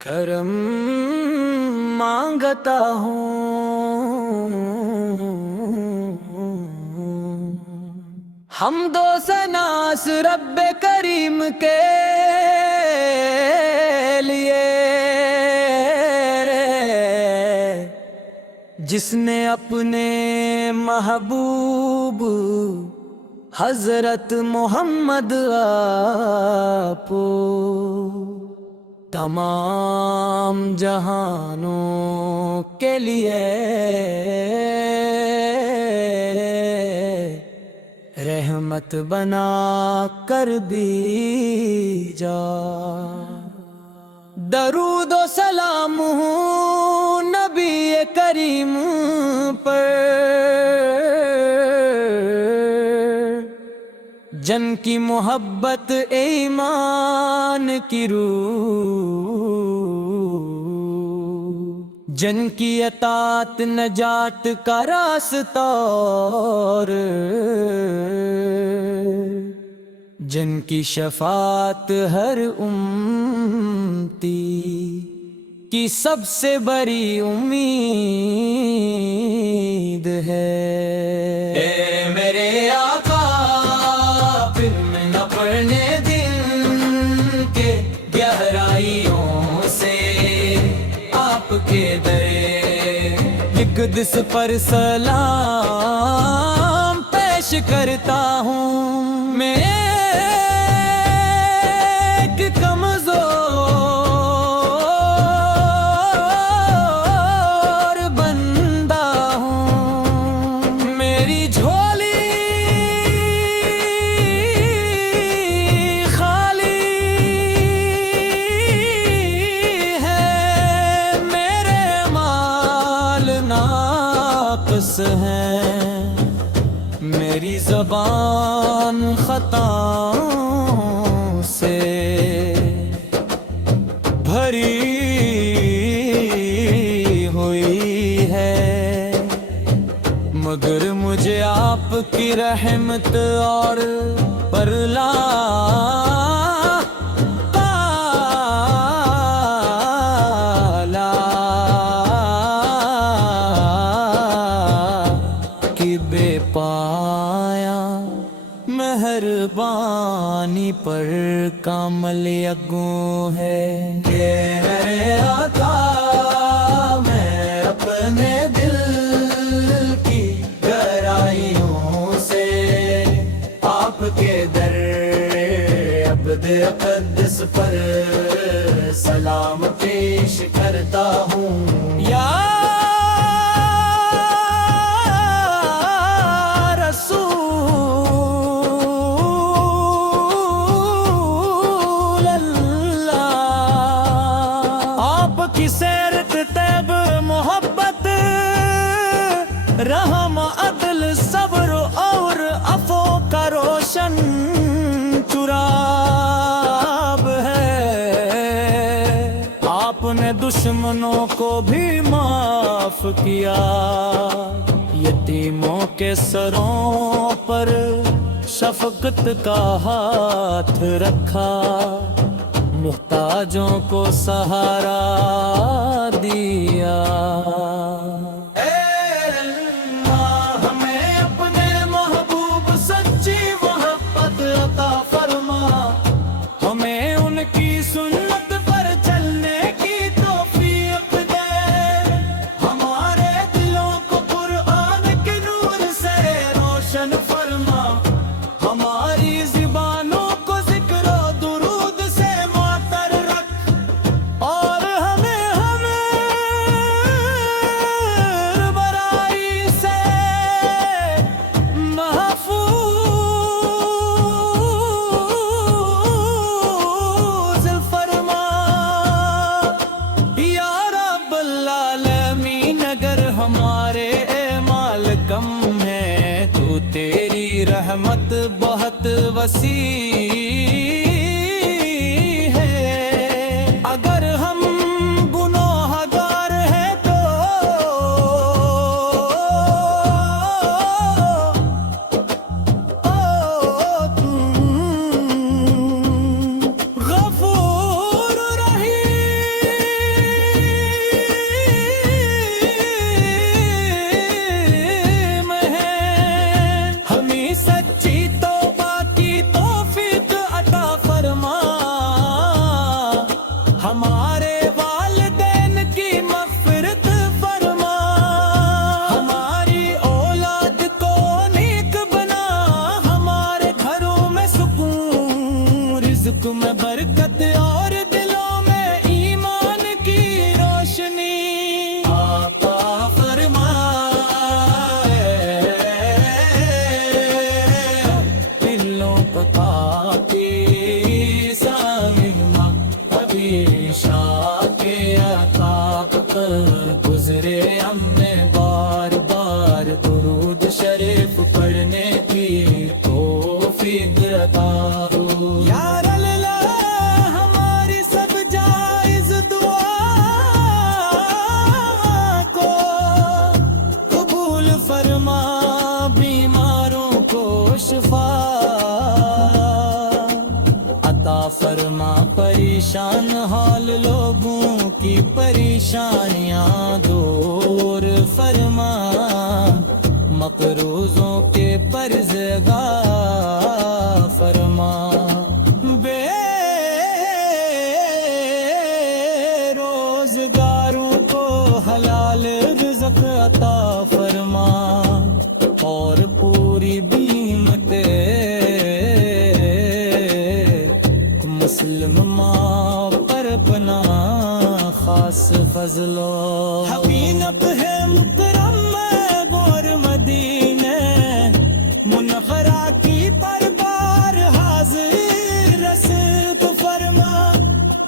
کرم مانگتا ہوں، حمد و ثناء رب کریم کے لیے، جس نے اپنے محبوب حضرت محمد آپ تمام جہانوں کے لیے رحمت بنا کر دی جا۔ درود و سلام ہوں نبی کریم پر، جن کی محبت ایمان کی روح، جن کی اطاعت نجات کا راستہ، اور جن کی شفاعت ہر امتی کی سب سے بڑی امید ہے۔ اے میرے آقا، پھر میں نہ پڑھنے دل کے گہرائیوں سے آپ کے در اقدس پر سلام پیش کرتا ہوں۔ میں ایک کمزور بندہ ہوں، میری جھولی خالی ہے، میرے مال ناقص ہیں، میری زبان خطاؤں سے بھری ہوئی ہے، مگر مجھے آپ کی رحمت اور پرلا کی بے پایا مہربانی پر کامل یگوں ہے۔ کہ میرے آقا، میں اپنے دل کی گہرائیوں سے آپ کے در عبد اقدس پر سلام پیش کرتا ہوں۔ یا سیرت طیب محبت رحم عدل صبر اور عفو کا روشن چراب ہے، آپ نے دشمنوں کو بھی معاف کیا، یتیموں کے سروں پر شفقت کا ہاتھ رکھا، محتاجوں کو سہارا دیا۔ اے اللہ، ہمیں اپنے محبوب سچی محبت عطا فرما، ہمیں ان کی سنت پر چلنے کی توفیق دے، ہمارے دلوں کو قرآن کے نور سے روشن فرما، ہماری زبانوں کو ذکر و درود سے ہمارے اعمال کم ہے، تو تیری رحمت بہت وسیع ہے، اگر ہم گناہگار ہیں تو غفور رحیم کے عطاب پر گزرے ہمیں بار بار درود شریف پڑھنے کی توفیق عطا ہو یا اللہ ہماری سب جائز دعا کو قبول فرما بیماروں کو شفا عطا فرما پریشان حال لوگوں کی پریشانیاں دور فرما مقروضوں کے پرہیزگار فرما بے روزگاروں کو حلال رزق عطا فرما اور پوری بیمت مسلم ماں پر اپنا خاص فضل حبینب ہے مکرم گور مدینے منورہ کی پر بار حاضر رسد فرما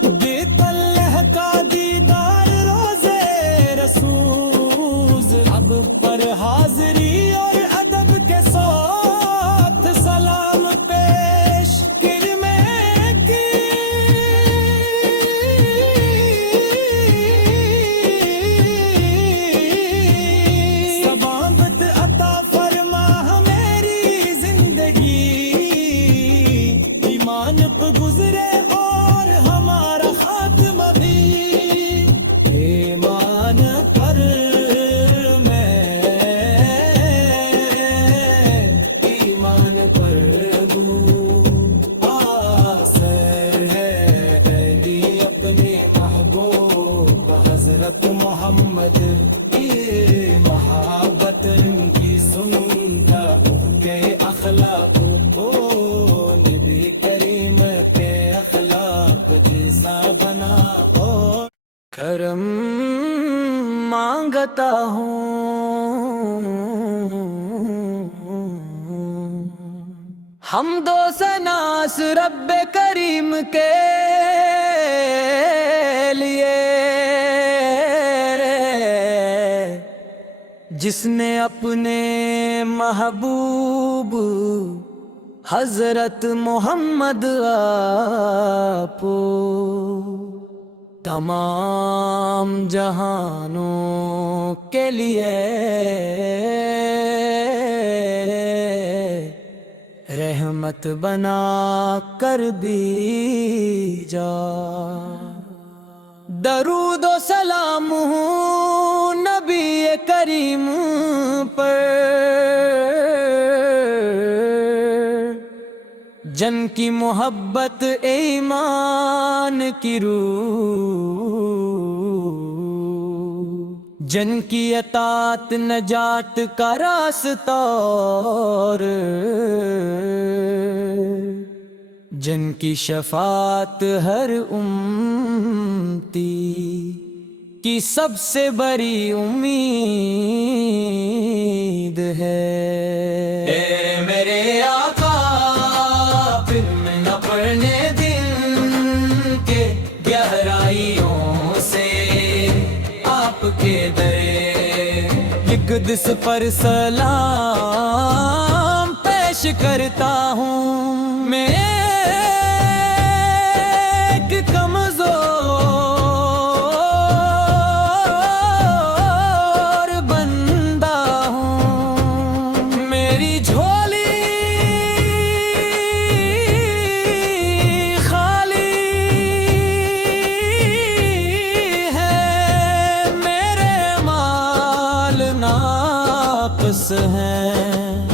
بیت اللہ کا دیدار روزے رسول اب پر حاضری اور ادب کے ساتھ سلام پیش گزرے اور ہمارا خاتمہ بھی ایمان پر میں ایمان پر آسر ہے علی اپنے محبوب حضرت محمد کی محبت کی سنتا کے اخلاق کو نبی کریم کے اخلاق جیسا بنا ہو کرم مانگتا ہوں حمد و ثناء رب کریم کے لیے جس نے اپنے محبوب حضرت محمد آپ تمام جہانوں کے لیے رحمت بنا کر دی جا درود و سلام ہوں نبی کریم پر جن کی محبت ایمان کی روح جن کی اطاعت نجات کا راستہ اور جن کی شفاعت ہر امتی کی سب سے بڑی امید ہے اے میرے آقا پھر میں نہ پڑھنے دل کے گہرائیوں سے آپ کے درے اقدس پر سلام پیش کرتا ہوں میں ایک کمزور بندہ ہوں میری جھولی خالی ہے میرے مال ناقص ہیں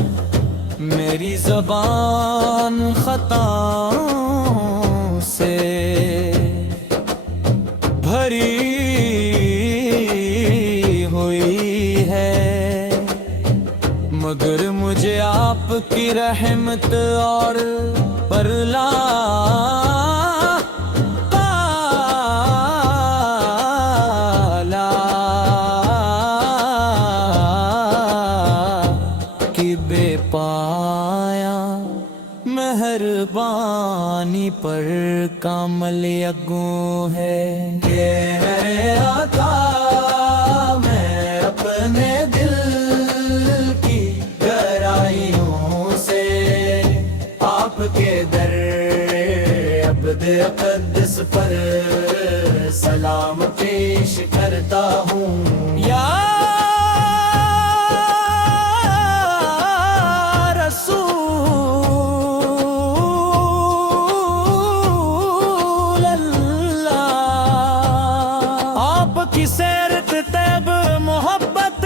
میری زبان خطاؤں سے بھری ہوئی ہے مگر مجھے آپ کی رحمت اور پرلا بے پایا مہربانی پر کامل یگوں ہے سلام پیش کرتا ہوں یا کی سیرت طیب محبت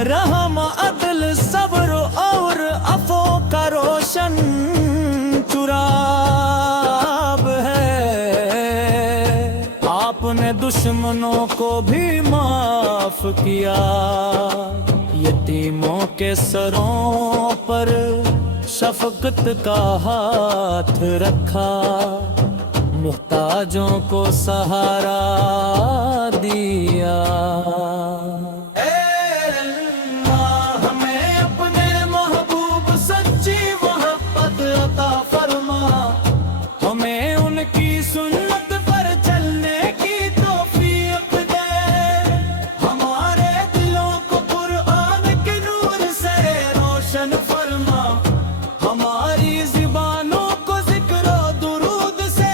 رحم عدل صبر اور عفو کا روشن چراب ہے آپ نے دشمنوں کو بھی معاف کیا یتیموں کے سروں پر شفقت کا ہاتھ رکھا محتاجوں کو سہارا دیا اے اللہ ہمیں اپنے محبوب سچی محبت عطا فرما ہمیں ان کی سنت پر چلنے کی توفیق دے ہمارے دلوں کو قرآن کے نور سے روشن فرما ہماری زبانوں کو ذکر و درود سے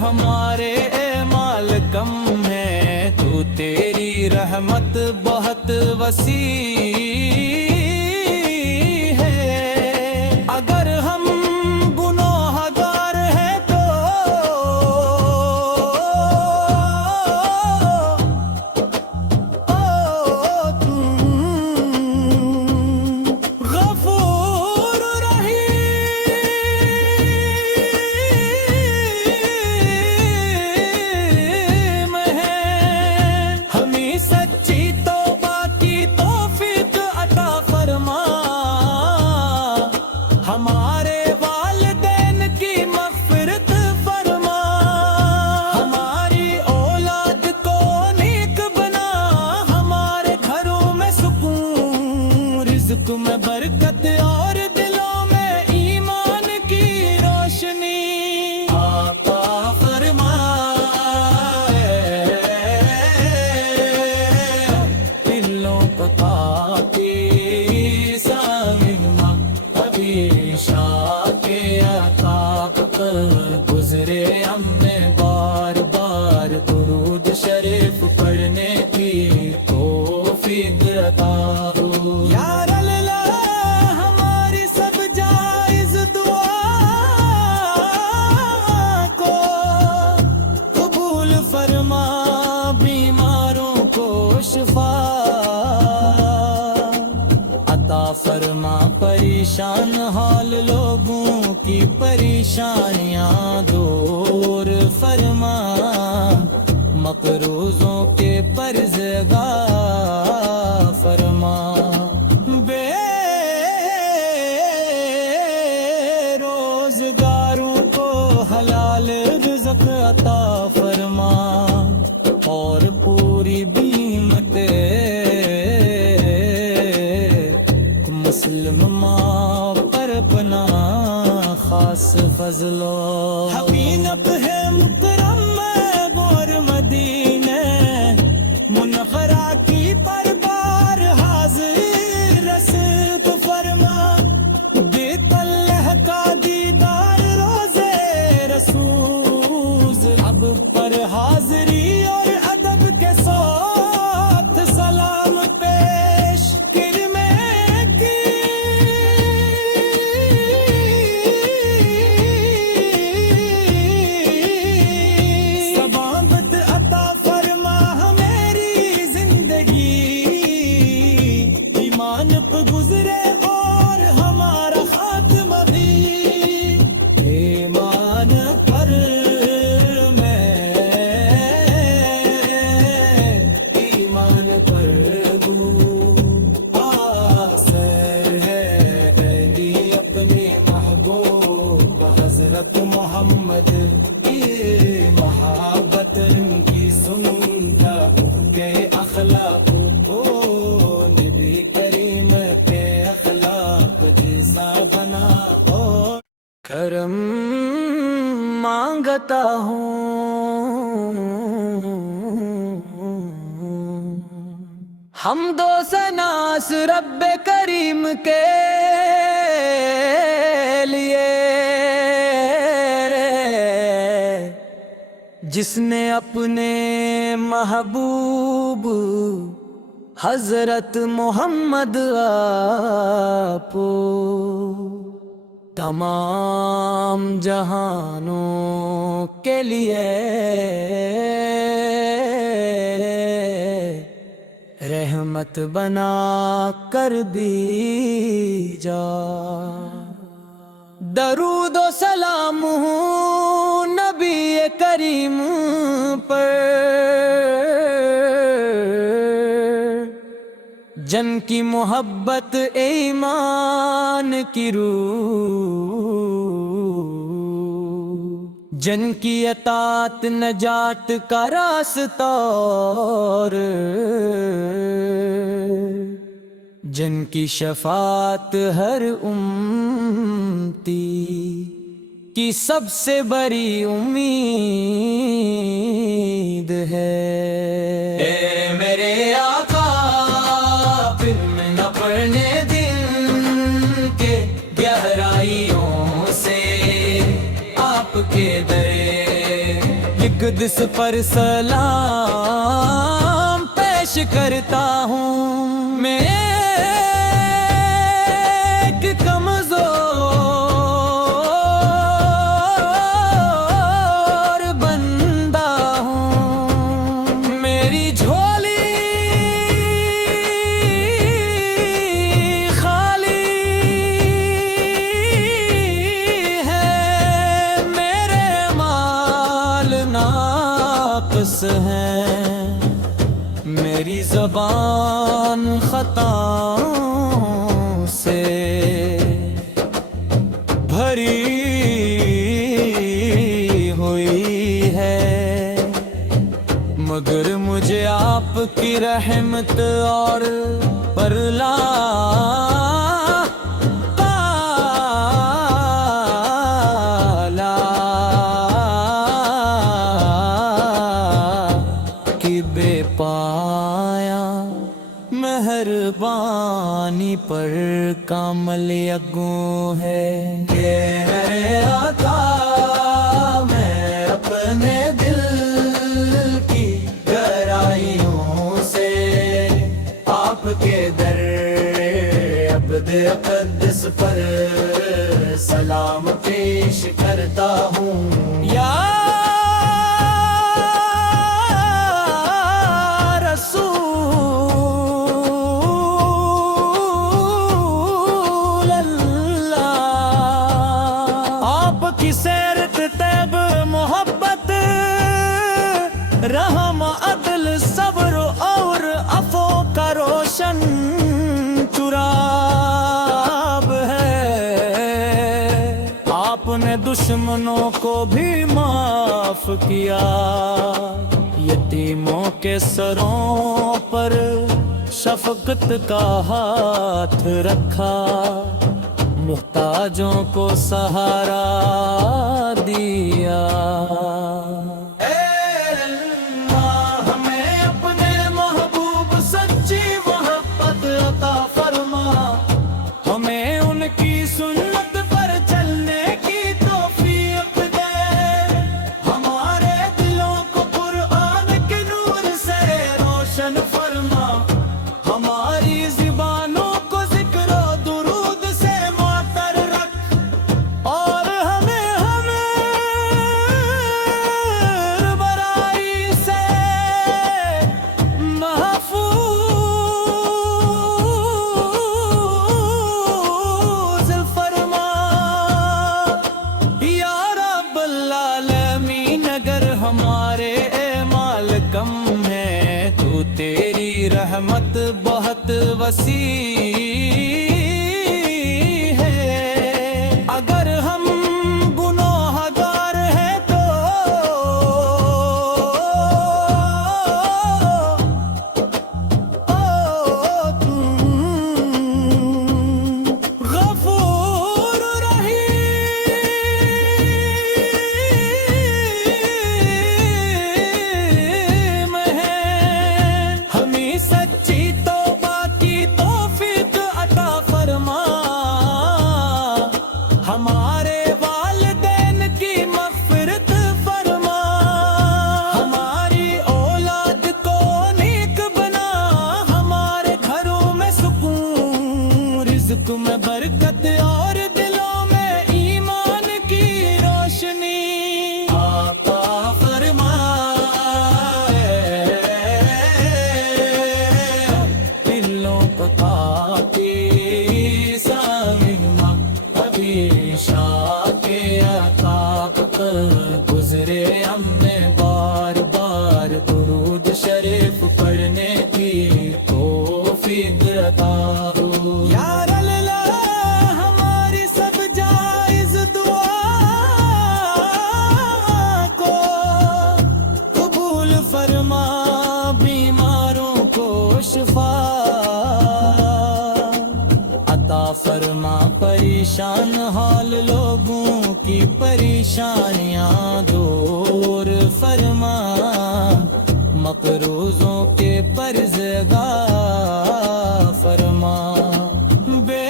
ہمارے اعمال کم ہے تو تیری رحمت بہت وسیع ہے اگر ہم گناہ گار ہیں تو غفور ہمارے والدین کی مغفرت فرما ہماری اولاد کو نیک بنا ہمارے گھروں میں سکون رزق میں برکت اور دلوں میں ایمان کی روشنی عطا فرما دلوں کو تاکہ گزرے ہمیں بار بار درود شریف پڑھنے کی توفیق عطا ہو یا اللہ ہماری سب جائز دعا کو قبول فرما بیماروں کو شفا عطا فرما پریشان حال لوگوں کی پریشانیاں دور فرما مقروضوں کے پرزگار فرما بے روزگاروں کو حلال رزق عطا فرما اور پوری بیمت مسلم ماں پر اپنا خاص فضل حقینت ہے مکرم میں گور مدینہ منفرا کی پر بار حاضر رسد فرما بیت اللہ کا دیدار روزے رسول اب پر حاضری اور ادب کے ساتھ سلام پیش گزرے اور ہمارا خاتمہ بھی ایمان پر میں ایمان پر آسر ہے علی اپنے محبوب حضرت محمد کی محبت کی سنتا کے اخلاق نبی کریم کے اخلاق جیسا بنا کرم مانگتا ہوں، حمد و ثناء رب کریم کے لیے، جس نے اپنے محبوب حضرت محمد آپ تمام جہانوں کے لیے رحمت بنا کر دی جا۔ درود و سلام ہوں نبی کریم پر، جن کی محبت ایمان کی روح، جن کی اطاعت نجات کا راستہ، اور جن کی شفاعت ہر امتی کی سب سے بڑی امید ہے۔ اے میرے آقا پھر میں نہ پڑھنے دل کے گہرائیوں سے آپ کے در اقدس پر سلام پیش کرتا ہوں۔ میں ایک کمزور بندہ ہوں، میری جھولی خالی ہے، میرے مال ناقص ہیں، میری زبان خطاؤں سے بھری ہوئی ہے، مگر مجھے آپ کی رحمت اور پرلا کی بے پایا مہربانی پر کامل یگوں ہے۔ کہ میرے آقا میں اپنے دل کی گہرائیوں سے آپ کے در عبد اقدس پر سلام پیش کرتا ہوں۔ یا سیرت طیب محبت رحم عدل صبر اور عفو کا روشن چراب ہے، آپ نے دشمنوں کو بھی معاف کیا، یتیموں کے سروں پر شفقت کا ہاتھ رکھا، محتاجوں کو سہارا دیا۔ اے اللہ ہمیں اپنے محبوب سچی محبت عطا فرما، ہمیں ان کی سنت پر چلنے کی توفیق دے، ہمارے دلوں کو قرآن کے نور سے روشن فرما، ہماری زبانوں کو ذکر و درود سے ہمارے اعمال کم ہے، تو تیری رحمت بہت وسیع ہے، اگر ہم گناہگار ہیں تو غفور رحیم گزرے ہم نے بار بار درود شریف پڑھنے کی توفیق عطا ہو یا اللہ ہماری سب جائز دعا کو قبول فرما بیماروں کو شفا عطا فرما پریشان حال لوگوں کی پریشانیاں دور فرما مقروضوں کے پرہیزگار فرما بے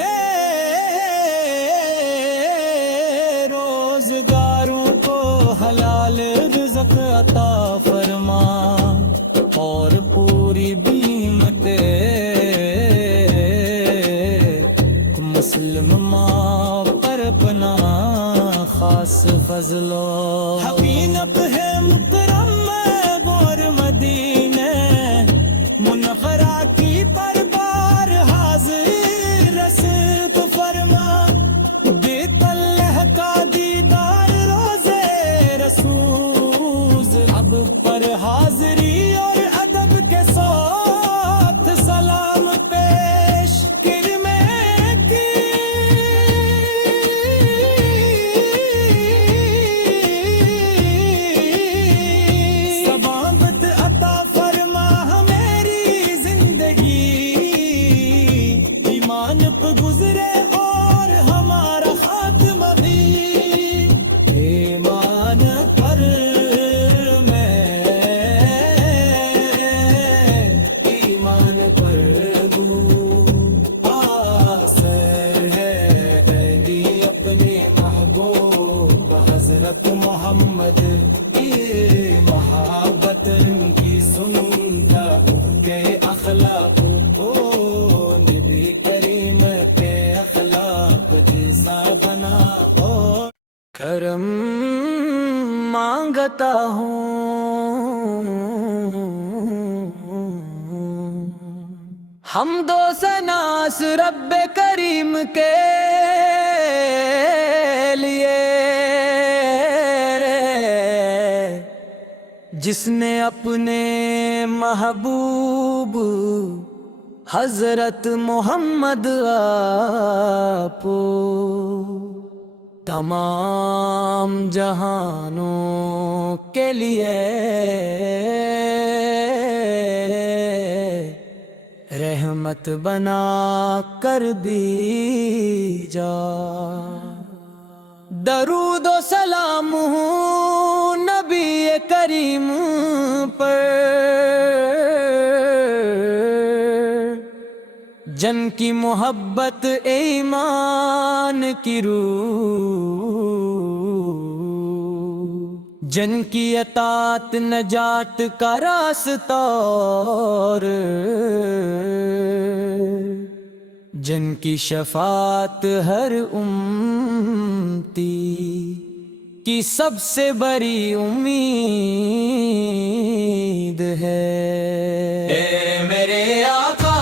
روزگاروں کو حلال رزق عطا فرما اور پوری بیمت مسلم ماں پر اپنا خاص فضل حقینت ہے مکرم گور مدینے منفرا کی پر بار حاضر رسد فرما بیت اللہ کا دیدار روزے رسول اب پر حاضری اور ادب کے ساتھ سلام پیش گزرے اور ہمارا خاتمہ بھی ایمان پر میں ایمان پر گو آسر ہے علی اپنے محبوب حضرت محمد کی محبت کی سنتا کے اخلاق کو نبی کریم کرم مانگتا ہوں حمد و ثناء رب کریم کے لیے جس نے اپنے محبوب حضرت محمد آپ تمام جہانوں کے لیے رحمت بنا کر دی جا درود و سلام ہوں نبی کریم پر جن کی محبت ایمان کی روح جن کی اطاعت نجات کا راستہ اور جن کی شفاعت ہر امتی کی سب سے بڑی امید ہے اے میرے آقا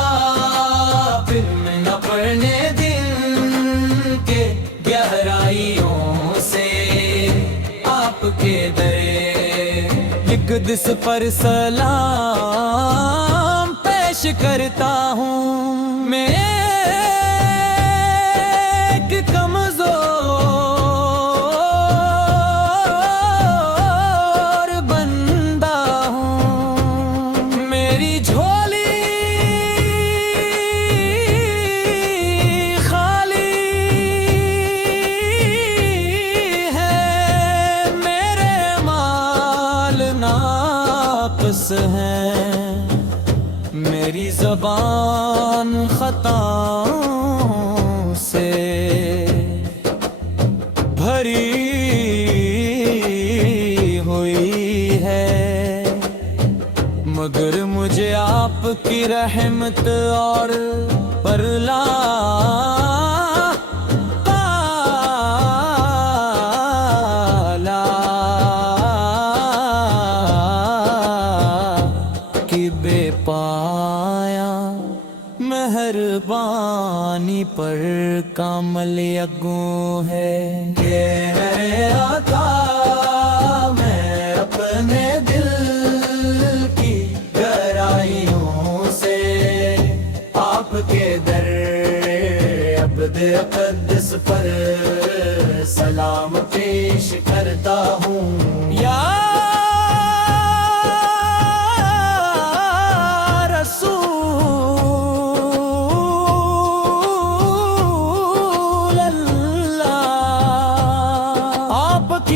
اپنے دل کے گہرائیوں سے آپ کے درے اقدس پر سلام پیش کرتا ہوں میں ایک کمزور بندہ ہوں میری جھولی ہیں میری زبان خطاؤں سے بھری ہوئی ہے مگر مجھے آپ کی رحمت اور پرلا پایا مہربانی پر کامل یگوں ہے کہ آقا سلام پیش کرتا ہوں یا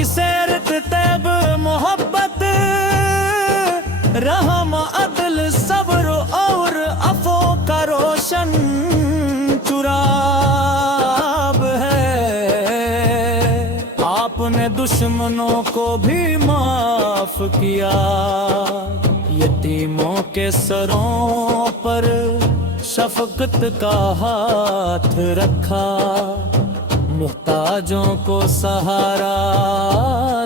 سیرت طیب محبت رحم عدل صبر اور عفو کا روشن چراب ہے آپ نے دشمنوں کو بھی معاف کیا یتیموں کے سروں پر شفقت کا ہاتھ رکھا محتاجوں کو سہارا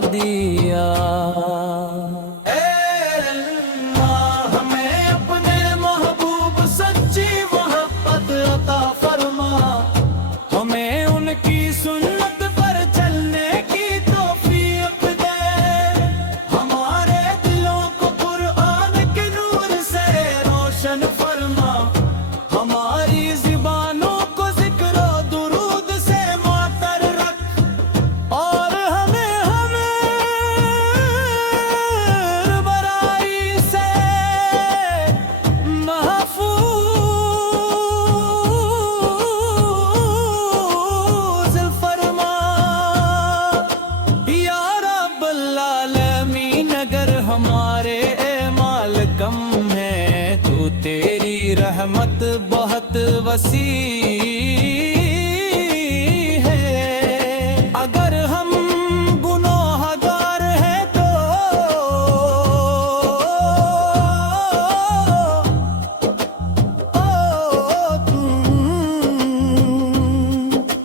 دیا اے اللہ ہمیں اپنے محبوب سچی محبت عطا فرما ہمیں ان کی سنت پر چلنے کی توفیق دے ہمارے دلوں کو قرآن کے نور سے روشن فرما ہماری زبانوں کو ذکر و درود سے ہمارے اعمال کم ہے تو تیری رحمت بہت وسیع ہے اگر ہم گناہ گار ہیں تو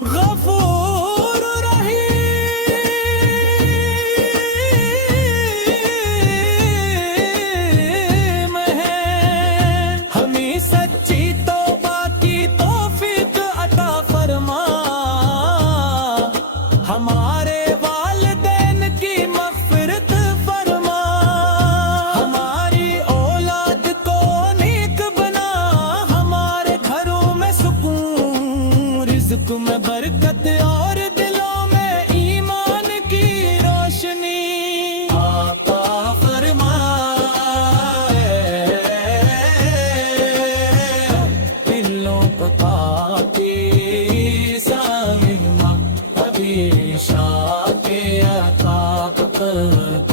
غفور سچی توبہ کی توفیق عطا فرما ہمارے والدین کی مغفرت فرما ہماری اولاد کو نیک بنا ہمارے گھروں میں سکون رزق میں برکت اور دلوں میں ایمان کی روشنی عطا فرما شاہ کے عطا کر